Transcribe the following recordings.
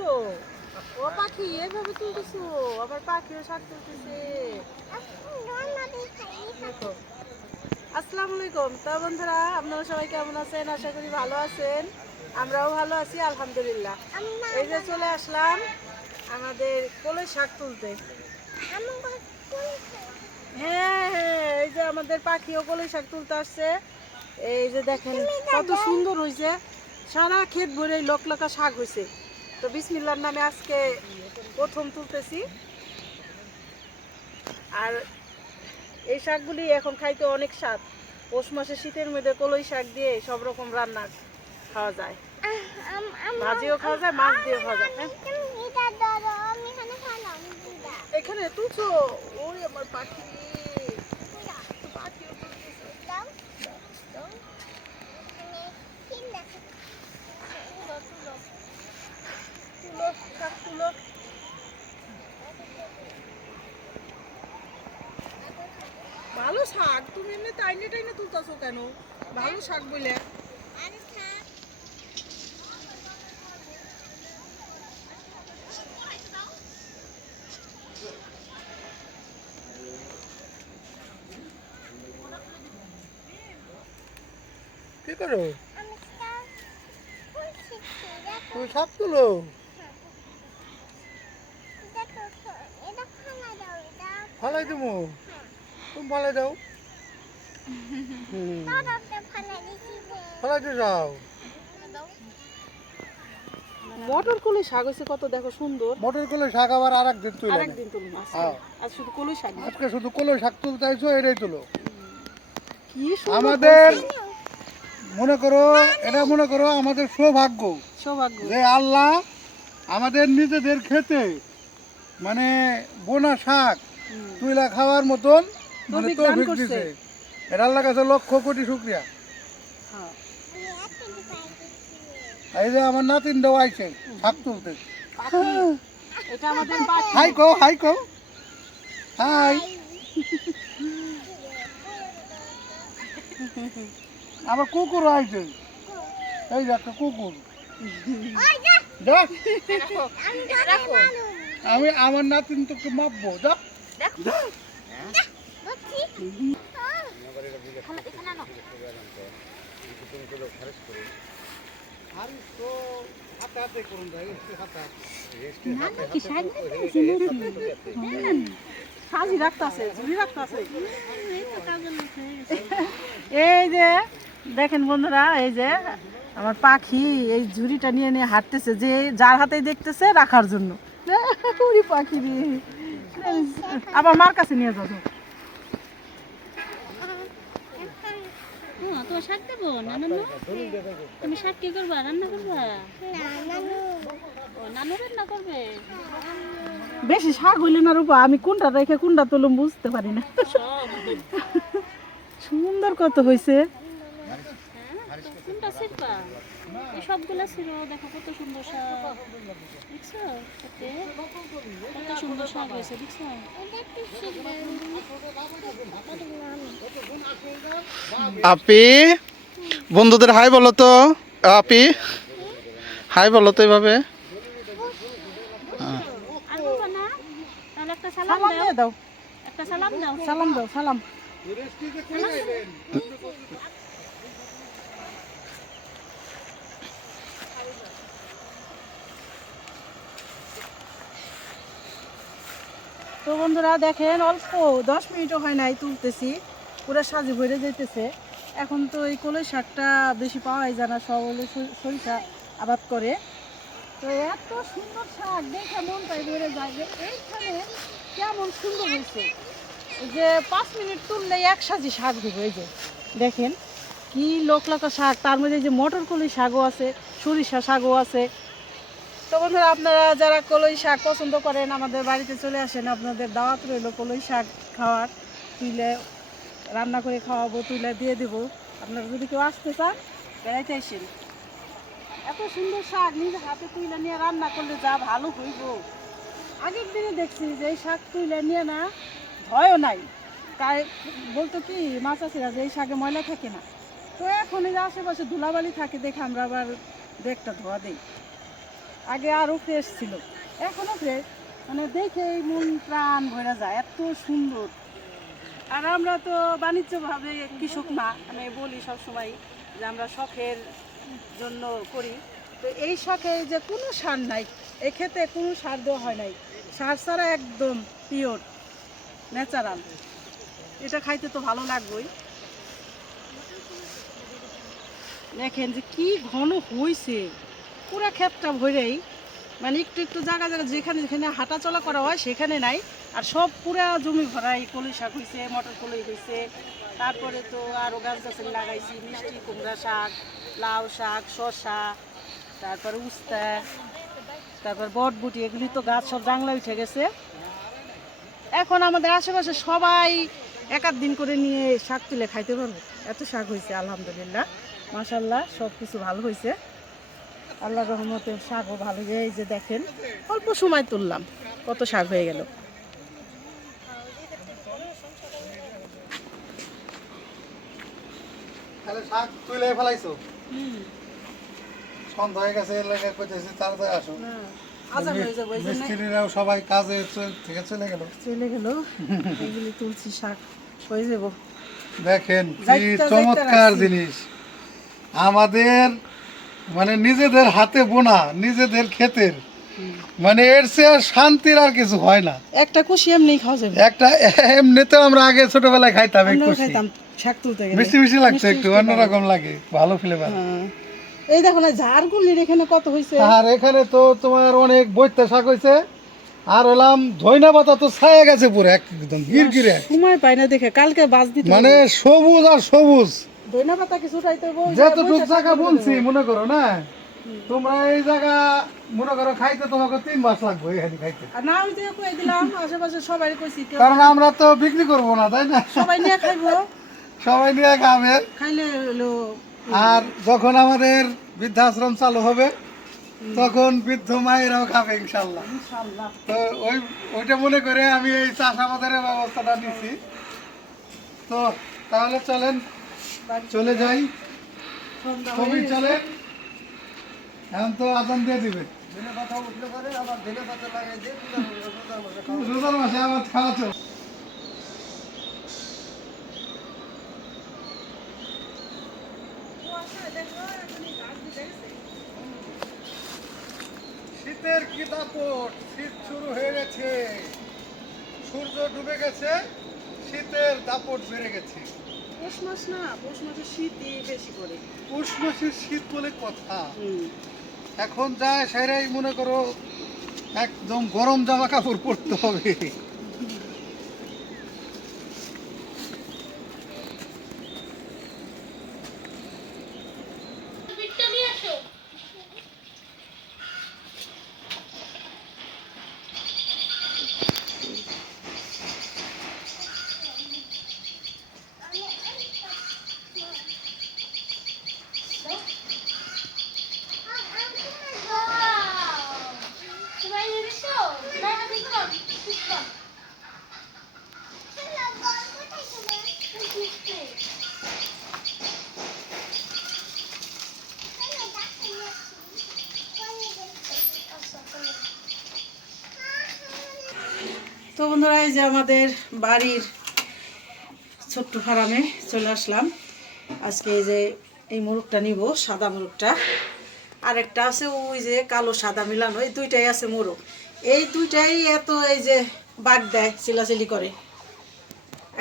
তুলছো? ও পাখি এভাবে তুলতেছো? আবার পাখিও শাক তুলতেছে। দেখো। আসসালামু আলাইকুম। তা বন্ধুরা, আপনারা সবাই কেমন আছেন? আশা করি ভালো আছেন। আমরাও ভালো আছি আলহামদুলিল্লাহ। এই যে চলে আসলাম আমাদের কলই শাক তুলতে। হ্যাঁ হ্যাঁ, এই যে আমাদের পাখিও কলই শাক তুলতে আসছে। এই যে দেখেন কত সুন্দর হয়েছে, সারা ক্ষেত ভরে লকলকা শাক হয়েছে। তো বিসমিল্লাহর নামে আজকে প্রথম তুলতেছি। আর এই শাকগুলি এখন খাইতে অনেক স্বাদ। পৌষ মাসে শীতের মধ্যে কলই শাক দিয়ে সব রকম রান্না খাওয়া যায়, ভাজিও খাওয়া যায়, মাছ দিয়েও খাওয়া যায়। হ্যাঁ, এখানে তুলছো? ওই আমার পাখি, পাখিও তুলতেছে। দাও, দাও। তুলো, তুলো, তুলো, শাক তুলো। ভালো শাক, তুমি এমনি টাইনে টাইনে তুলতেছো কেন? ভালো শাক বলে। কি করো? তুমি শাক তুলো? ফালাই দেবো? তুমি ফালাই দাও। ফালাইতে যাও। মটর কলই শাক হয়েছে কত, দেখো সুন্দর। মটর কলই শাক আবার আর একদিন তুলে আরেকদিন তুলুন আজকে। আজ শুধু কলই শাক। আজকে শুধু কলই শাক তুলতে আইছো, এটাই তুলো। কি সুন্দর আমাদের হয়েছে। মনে করো আমাদের সৌভাগ্য সৌভাগ্য। যে আল্লাহ আমাদের নিজেদের খেতে মানে বোনা শাক তুইলা খাওয়ার মতন মানে তৌফিক দান তৌফিক করছে। দিছে। এর আল্লাহর কাছে লক্ষ কোটি শুকরিয়া। হ্যাঁ। এই যে আমার নাতিনটাও আইছে শাক তুলতে। পাখি, এটা আমাদের পাখি। হাই কো, হাই কো, হাই। আবার কুকুর আইছে, এই যে একটা কুকুর। যা, আমি আমার নাতিন তোকে মাপবো। যা, যা। সাজি রাখতেছে, ঝুড়ি রাখতেছে। এই যে দেখেন বন্ধুরা, এই যে আমার পাখি এই ঝুড়িটা নিয়ে নিয়ে হাঁটতেছে, যে যার হাতেই দেখতেছে রাখার জন্য। ওরে পাখি রে, আবার মার কাছে নিয়ে যাবো। তোমার শাক দেবো না নানু? তুমি শাক কি করবা? রান্না করবা? ও নানু রান্না করবে? বেশি শাক হইলে না রূপা, আমি কোনটা রেখে কোনটা তুলুম বুঝতে পারি না। সুন্দর কত হয়েছে। কোনটা ছিড়বা? এই সবগুলা ছিড়ো, দেখো কত সুন্দর শাক। দেখছো কত সুন্দর শাক হয়েছে, দেখছো? আপি, বন্ধুদের হাই বলো তো। আপি, হাই বলো তো এভাবে। আর বলবা না? তাহলে একটা সালাম সালাম দিয়ে দাও, একটা সালাম দাও। সালাম দাও, সালাম। তো বন্ধুরা দেখেন, অল্প 10 মিনিটও হয় নাই তুলতেছি, পুরো সাজি ভরে যেতেছে। এখন তো এই কলই শাকটা বেশি পাওয়াই যায় না, সব হলো সরিষা আবাদ করে। তো এত সুন্দর শাক দেখে মনটাই ভরে যায় যে এইখানে কেমন সুন্দর হয়েছে। এই যে 5 মিনিট তুললে এক সাজি শাক হবে। এই যে দেখেন কি লোকলাকা শাক, তার মধ্যে এই যে মটর কলই শাকও আছে, সরিষা শাকও আছে। তো বন্ধুরা, আপনারা যারা কলই শাক পছন্দ করেন আমাদের বাড়িতে চলে আসেন, আপনাদের দাওয়াত রইল কলই শাক খাওয়ার। তুইলে রান্না করে খাওয়াবো, তুইলে দিয়ে দেবো। আপনারা যদি কেউ আসতে চান বেড়াইতে আসেন। এত সুন্দর শাক নিজে হাতে তুইলে নিয়ে রান্না করলে যা ভালো হইব। আগের দিনে দেখছি যে এই শাক তুইলে নিয়ে না ভয়ও নাই, তাই বলতো কি মাছ চাষিরা যে এই শাকে ময়লা থাকে না। তো এখন এই যে আশেপাশে ধুলাবালি থাকে দেখে আমরা আবার দেখটা ধোয়া দিই। আগে আরও ফ্রেশ ছিল, এখনও ফ্রেশ, মানে দেখেই মন প্রাণ ভরে যায়, এত সুন্দর। আর আমরা তো বাণিজ্যভাবে কৃষক না, আমি বলি সবসময় যে আমরা শখের জন্য করি। তো এই শখে যে কোনো সার নাই, এই ক্ষেতে কোনো সার দেওয়া হয় নাই, সার ছাড়া একদম পিওর ন্যাচারাল। এটা খাইতে তো ভালো লাগবেই। দেখেন যে কি ঘন হয়েছে, পুরা ক্ষেতটা ভরেই, মানে একটু একটু জায়গা জায়গা যেখানে যেখানে হাঁটা চলা করা হয় সেখানে নাই, আর সব পুরা জমি ভরাই কলই শাক হয়েছে, মটর কলই হয়েছে। তারপরে তো আরও গাছ গাছালি লাগাইছি, মিষ্টি কুমড়া শাক, লাউ শাক, শসা, তারপরে উস্তা, তারপর বটবুটি, এগুলি তো গাছ সব জাংলা উঠে গেছে। এখন আমাদের আশেপাশে সবাই এক আধ দিন করে নিয়ে শাক তুলে খাইতে পারবো, এত শাক হয়েছে আলহামদুলিল্লাহ, মাশাল্লাহ, সব কিছু ভালো হয়েছে আল্লাহর রহমতে। শাকও ভালো, এই যে দেখেন অল্প সময় তুললাম কত শাক হয়ে গেল। তাহলে শাক তুলে ফেলাইছো, সন্ধ্যা হয়ে গেছে, এলাকা কইতেছি তাড়াতাড়ি আসো। আজান হয়ে যাবো, এই জন্য মিস্ত্রিরাও সবাই কাজে থেকে চলে গেল। এগুলি তুলছি, শাক হয়ে যাবো। দেখেন কি যাইতে চমৎকার রাখছি। জিনিস, আমাদের মানে নিজেদের হাতে বোনা, নিজেদের ক্ষেতের, মানে এর চেয়ে আর শান্তির আর কিছু হয় না। একটা কুশি এমনি খাওয়া যাবে, একটা এমনিতে আমরা আগে ছোটবেলায় খাইতাম, আমরাও একটু খাইতাম শাক তুলতে গেলে। মিষ্টি মিষ্টি লাগতো, মিষ্টি একটু মিষ্টি অন্যরকম লাগে, ভালো ফ্লেভার। হ্যাঁ। এই দেখো না ঝাড়গুলির এখানে কত হয়েছে, আর এখানে তো তোমার অনেক বৈত্যা শাক হয়েছে, আর হলাম ধইনা পাতা তো ছায়া গেছে পুরো একদম গিরগিরে, সময় পাই না দেখে, কালকে বাস দিতে মানে সবুজ আর সবুজ। ধইনা পাতা কিছু উঠাইতে হইবো, ওই যে যেতটুক বইসা শাক জায়গা তুলে বলছি দেবো। মনে করো না, তোমরা এই জায়গা মনে করো খাইতে তোমাকে 3 মাস লাগবে এখানে খাইতে, আর না আমি তো কই দিলাম আশেপাশে সবাই কইছি, কেউ কারণ আমরা তো বিক্রি করবো না, তাই না? সবাই নিয়ে খাইবো, সবাই নিয়ে খাবে। খাইলে হলো আর যখন আমাদের বৃদ্ধাশ্রম চালু হবে তখন বৃদ্ধ মায়েরাও খাবে ইনশাল্লাহ। ইনশাআল্লাহ। তো ওইটা মনে করে আমি এই চাষাবাদের ব্যবস্থাটা নিছি। তো তাহলে চলেন চলে যাই, সন্ধ্যা ছবি হয়ে গেছে। চলেন, এখন তো আজান দিয়ে দিবে, রোজার মাসে আবার খাওয়া চল। শীতের কি দাপট, শীত শুরু হয়ে গেছে, সূর্য ডুবে গেছে, শীতের দাপট বেড়ে গেছে। পৌষ মাস না, পৌষ মাসে শীতই বেশি করে। পৌষ মাসের শীত বলে কথা, এখন যায় সেরাই মনে করো একদম গরম জামা কাপড় পরতে হবে। তো বন্ধুরা, এই যে আমাদের বাড়ির ছোট্ট ফার্মে চলে আসলাম। আজকে এই যে এই মোরগটা নিব, সাদা মোরগটা, আর একটা আছে ওই যে কালো সাদা মিলানো, এই দুইটাই আছে মোরগ। এই দুইটাই এত এই যে বাগ দেয়, চিলাচিলি করে।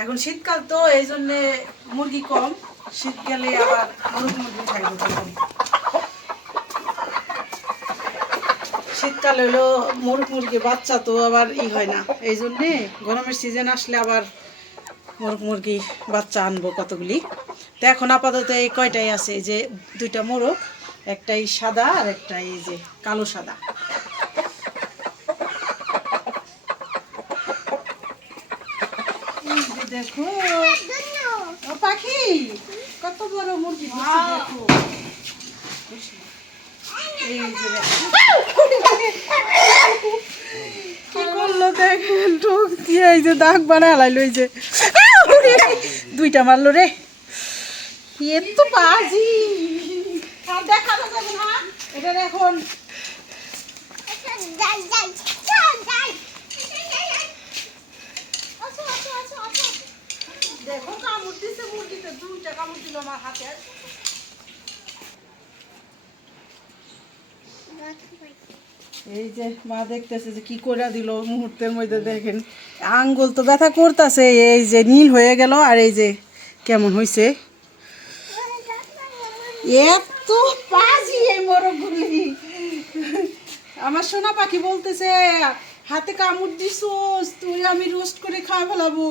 এখন শীতকাল তো এই জন্যে মুরগি কম, শীত গেলে আবার মোরগ মুরগি খাইব তখন। শীতকাল হলো মোরগ মুরগি বাচ্চা তো আবার হয় না, এই জন্যে গরমের সিজন আসলে আবার মোরগ মুরগি বাচ্চা আনবো কতগুলি। তো এখন আপাতত এই কয়টাই আছে, এই যে দুইটা মোরগ, একটাই সাদা আর একটাই এই যে কালো সাদা। দেখো ও পাখি, কত বড় মুরগি দেখো, এই যে দেখো কি করলো দেখেন, ঠোক দিয়ে এই যে দাগ বানায় লাইলো, এই যে দুইটা মারলো রে, এত বাজি। আর দেখানো যাবে না, এটার এখন দেখো কামড় দিছে মুরগিতে, 2টা কামড় দিল আমার হাতে। এই যে মা দেখতেছে যে কি করে দিল মুহূর্তের মধ্যে, দেখেন আঙ্গুল তো ব্যথা করতেছে, এই যে নীল হয়ে গেল, আর এই যে কেমন হয়েছে। এত পাজি এই মোরগগুলি। আমার সোনা পাখি বলতেছে হাতে কামড় দিছোস তুই, আমি রোস্ট করে খাওয়া ফেলাবো।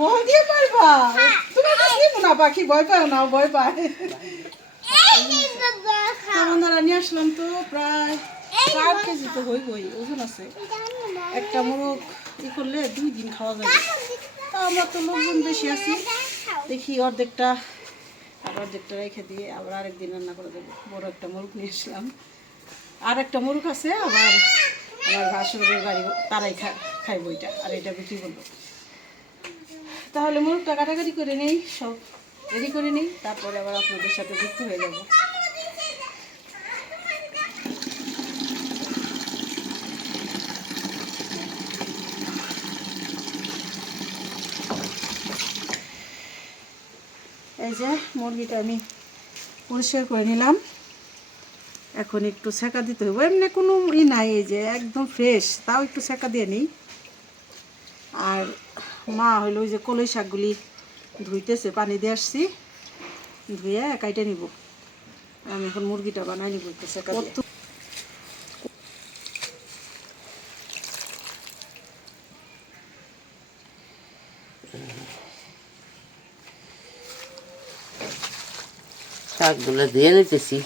বল দিয়ে পারবা? তুমি বুঝলি না পাখি ভয় পায় না, ভয় পায়। বন্ধুরা নিয়ে আসলাম তো প্রায় 4 কেজি তো হই ওজন আছে। একটা মোরগ ই করলে 2 দিন খাওয়া যাবে। তা আমরা তো লোকজন বেশি আছি, দেখি অর্ধেকটা আর অর্ধেকটা রেখে দিয়ে আবার আরেকদিন রান্না করে দেবো। বড় একটা মোরগ নিয়ে আসলাম, আর একটা মোরগ আছে আবার আমার ভাসুরের বাড়ি, তারাই খাইব এটা, আর এটা বিক্রি করবো। তাহলে মোরগটা কাটাকাটি করে নেই, সব রেডি করে নেই, তারপরে আবার আপনাদের সাথে যুক্ত হয়ে যাবো। এই যে মুরগিটা আমি পরিষ্কার করে নিলাম, এখন একটু সেকা দিতে হবে। এমনি কোনো ই নাই, এই যে একদম ফ্রেশ, তাও একটু সেকা দিয়ে নিই। আর মা হইলো ওই যে কলই শাকগুলি ধুইতেছে, পানি দিয়ে আসছি, ধুয়ে কাইটে নিব। আমি এখন মুরগিটা বানাই নিব একটু সেকা দিয়ে। শাকগুলো দিয়ে নিতেছি।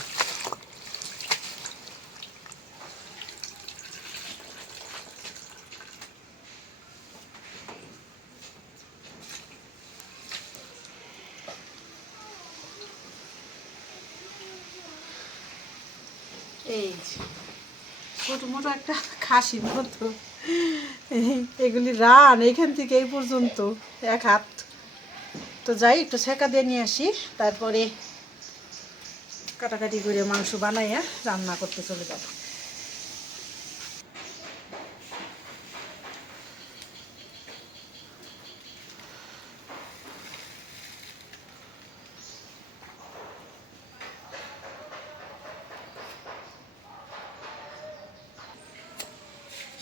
এই ছোট মোটো একটা খাসির মতো এগুলি রান এইখান থেকে এই পর্যন্ত 1 হাত। তো যাই একটু সেকা দিয়ে নিয়ে আসি, তারপরে কাটাকাটি করে মাংস বানাইয়া রান্না করতে চলে যাব।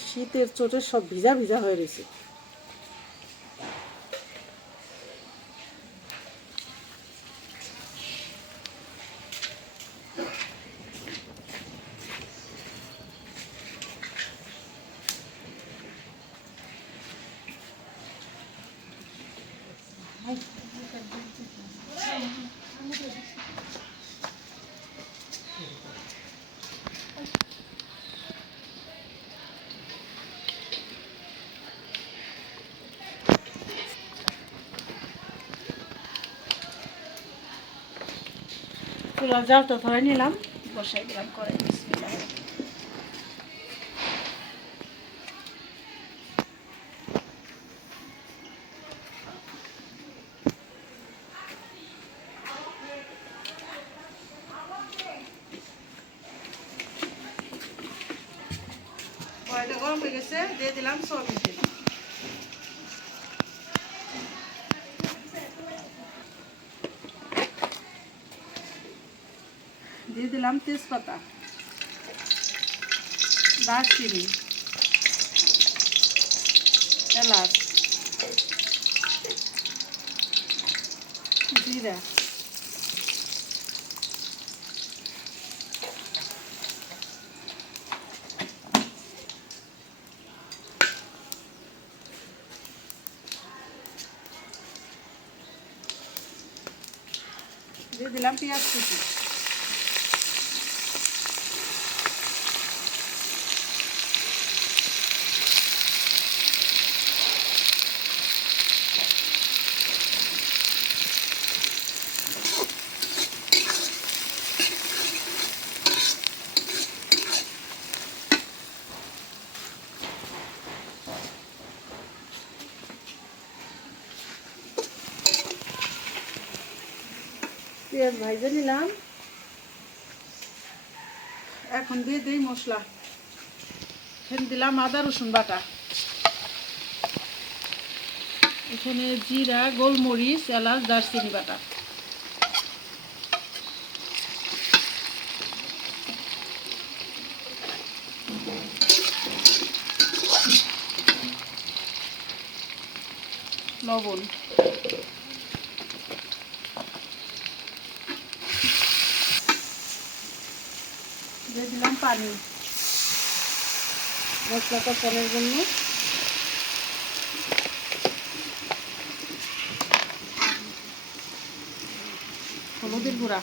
শীতের চোটে সব ভিজা ভিজা হয়ে রয়েছে। চুলার জালটা ধরে নিলাম, বসাই দিলাম কড়াই। বিসমিল্লাহ। কড়াইটা গরম হয়ে গেছে, দিয়ে দিলাম সয়াবিন তেল। দিয়ে দিলাম তেজপাতা, দারচিনি, এলাচ, জিরা, দিয়ে দিলাম পেঁয়াজ কুচি। পেঁয়াজ ভাজে নিলাম, এখন দিয়ে দেই মশলা। এখানে দিলাম আদা রসুন বাটা, এখানে জিরা গোলমরিচ এলাচ দারচিনি বাটা, লবণ, দিয়ে দিলাম পানি মশলা কষানোর জন্য। হলুদের গুঁড়া,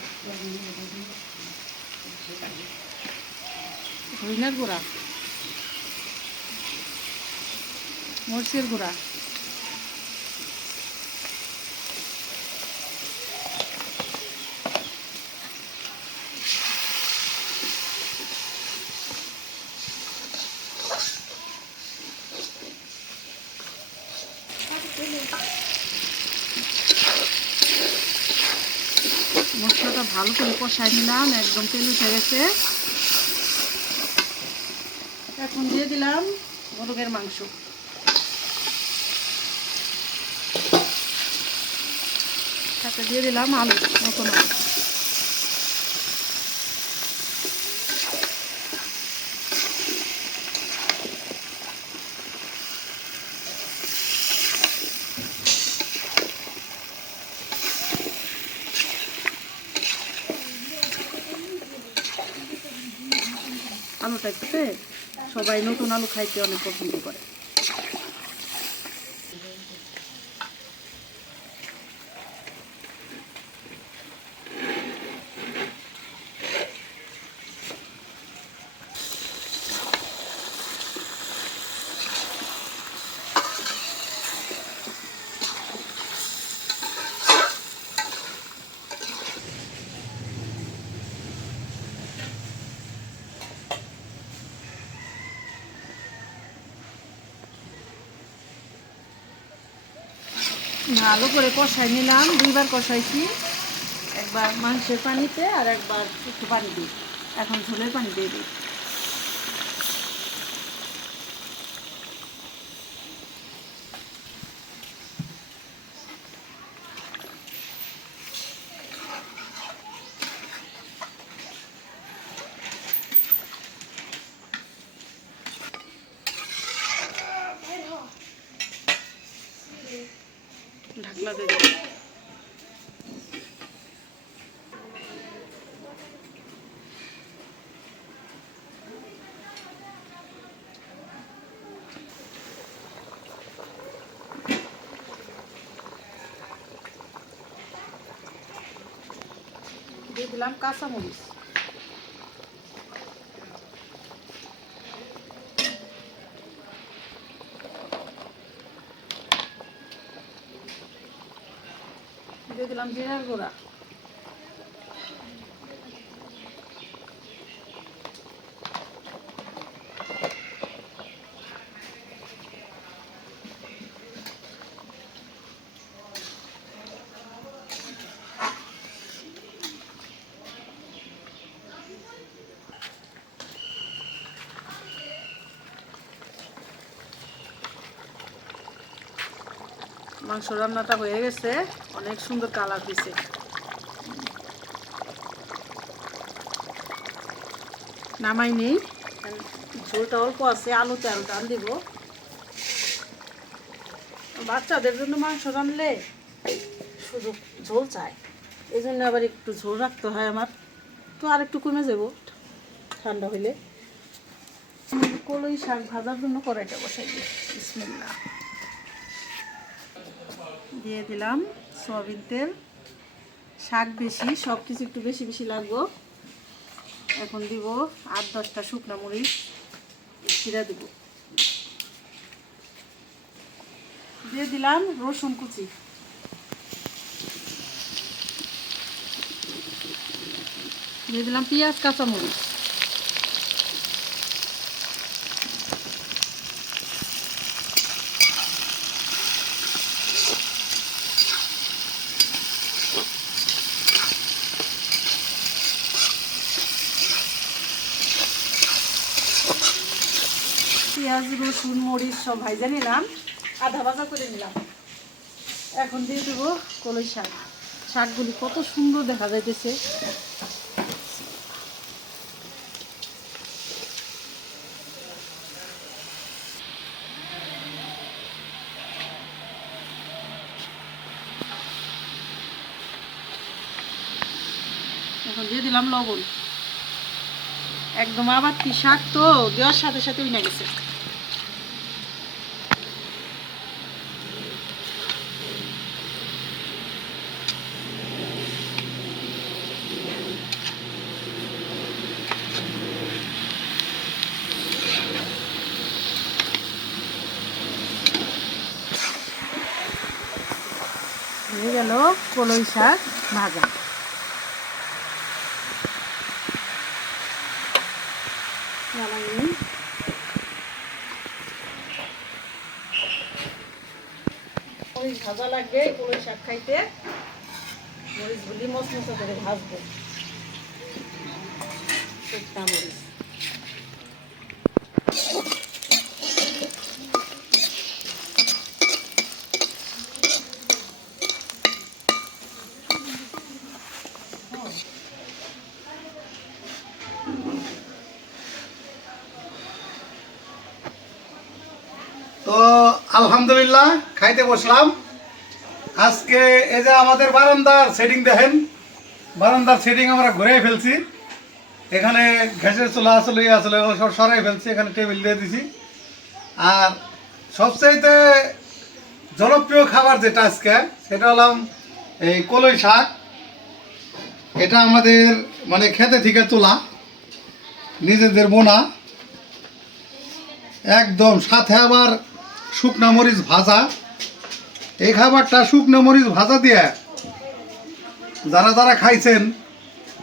ধনিয়ার গুঁড়া, মরিচের গুঁড়া, মশলাটা ভালো করে কষাই নিলাম, একদম তেল উঠে গেছে। এখন দিয়ে দিলাম মোরগের মাংস, সাথে দিয়ে দিলাম আলু, নতুন আলু। আলুটা একটু সবাই নতুন আলু খাইতে অনেক পছন্দ করে। ভালো করে কষাই নিলাম, দুইবার কষাইছি, একবার মাংসের পানিতে আর একবার একটু পানি দিই। এখন ঝোলের পানি দিয়ে দিই। ঢাকনা দিয়ে দিই। দিয়ে দিলাম কাঁচামরিচ, দিয়ে দিলাম জিরার গুঁড়া, মাংস রান্নাটা হয়ে গেছে, অনেক সুন্দর কালার দিছে। নামাই নেই, ঝোলটা অল্প আছে, আলুতে আলু টান দিব। বাচ্চাদের জন্য মাংস রানলে শুধু ঝোল চাই, এই জন্য আবার একটু ঝোল রাখতে হয় আমার, তো আর একটু কমে যাব ঠান্ডা হইলে। কলই শাক ভাজার জন্য কড়াইটা বসাই দিই। বিসমিল্লাহ। দিয়ে দিলাম সয়াবিন তেল, শাক বেশি, সব কিছু একটু বেশি বেশি লাগবো। এখন দিব 8-10টা শুকনো মরিচ চিরা দিব। দিয়ে দিলাম রসুন কুচি, দিয়ে দিলাম পেঁয়াজ কাঁচামরিচ, পেঁয়াজ রসুন মরিচ সব ভাজা নিলাম, আধা ভাজা করে নিলাম। এখন দিয়ে দেবো কলই শাক। শাকগুলি কত সুন্দর দেখা যাইতেছে। এখন দিয়ে দিলাম লবণ। একদম আবার কি শাক তো দেওয়ার সাথে সাথে উইনা গেছে। হয়ে গেল কলই শাক ভাজা। মরিচ ভাজা লাগবে কলই শাক খাইতে। মরিচগুলি মশমশা করে ভাজবো। শুকনা মরিচ। তো আলহামদুলিল্লাহ খাইতে বসলাম। আজকে এই যে আমাদের বারান্দার সেটিং দেখেন, বারান্দার সেটিং আমরা ঘুরে ফেলছি। এখানে গ্যাসের চুলা আসলে সব সরাই ফেলছি, এখানে টেবিল দিয়ে দিছি। আর সবচাইতে জনপ্রিয় খাবার যেটা আজকে, সেটা হলাম এই কলই শাক। এটা আমাদের মানে খেতে থেকে তোলা, নিজেদের বোনা, একদম সাথে আবার শুকনা মরিচ ভাজা। এই খাবারটা শুকনো মরিচ ভাজা দিয়ে যারা যারা খাইছেন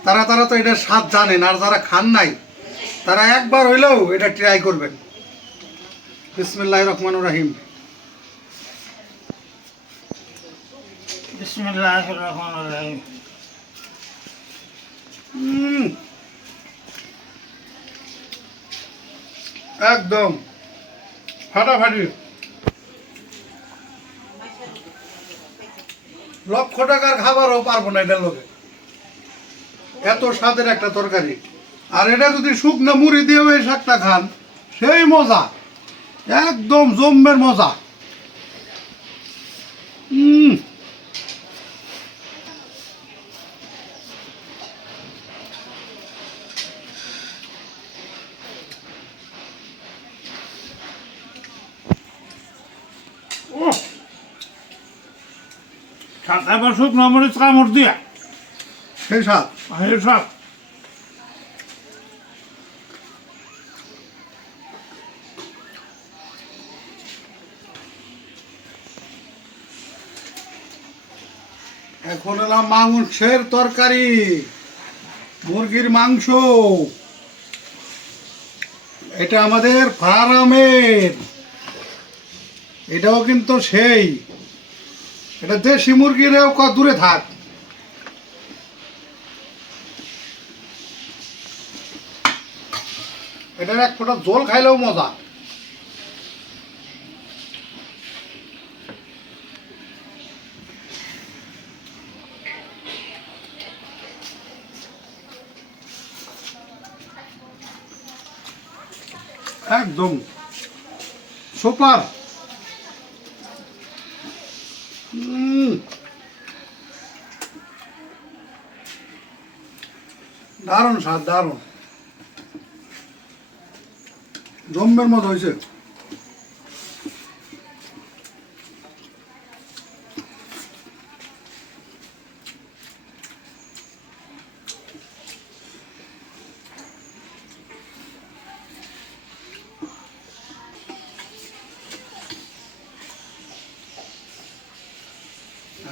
তারা তারা তো এটার স্বাদ জানেন, আর যারা খান নাই তারা একবার হইলেও এটা ট্রাই করবেন। বিসমিল্লাহির রহমানির রহিম। বিসমিল্লাহির রহমানির রহিম। একদম ফাটাফাটি। লক্ষ টাকার খাবারও পারবো না এটার লোকে, এত স্বাদের একটা তরকারি। আর এটা যদি শুকনো মুড়ি দিয়ে এই শাকটা খান, সেই মজা, একদম জম্মের মজা। সাথে আবার শুকনো মরিচ কামড় দিয়া সেই স্বাদ। সব এখন এলাম মাংসের তরকারি, মুরগির মাংস। এটা আমাদের ফার্মের, এটাও কিন্তু সেই, এটা দেশি মুরগিরেও দূরে থাক। এটার এক ফোঁটা জল খাইলেও মজা। একদম সুপার। দারুণ স্বাদ, দারুণ জম্মের মতো হয়েছে।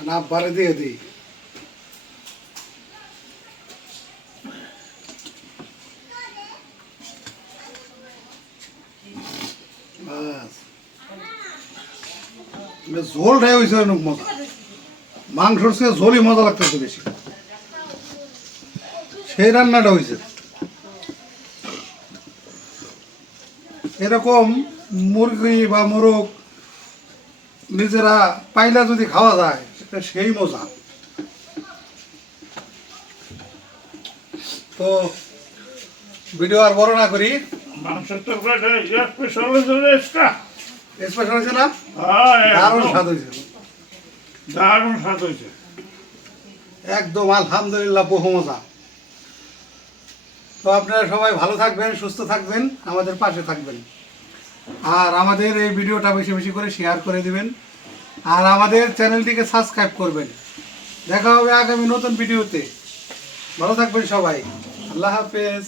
না বারে দিয়ে দিই। ঝোলটাই হয়েছে অনেক মজা, মাংসর চেয়ে ঝোলই মজা লাগতেছে বেশি। সেই রান্নাটা হয়েছে। এরকম মুরগি বা মোরগ নিজেরা পাইলা যদি খাওয়া যায় সেটা সেই মজা। তো ভিডিও আর বড় না করি, মাংসের তরকারিটা স্পেশাল হয়েছে রে এক্সট্রা। স্পেশাল হয়েছে না? হ্যাঁ, দারুণ একদম স্বাদ হয়েছে, দারুণ স্বাদ হয়েছে। একদম আলহামদুলিল্লাহ, বহু মজা। তো আপনারা সবাই ভালো থাকবেন, সুস্থ থাকবেন, আমাদের পাশে থাকবেন, আর আমাদের এই ভিডিওটা বেশি বেশি করে শেয়ার করে দিবেন, আর আমাদের চ্যানেলটিকে সাবস্ক্রাইব করবেন। দেখা হবে আগামী নতুন ভিডিওতে। ভালো থাকবেন সবাই, আল্লাহ হাফেজ।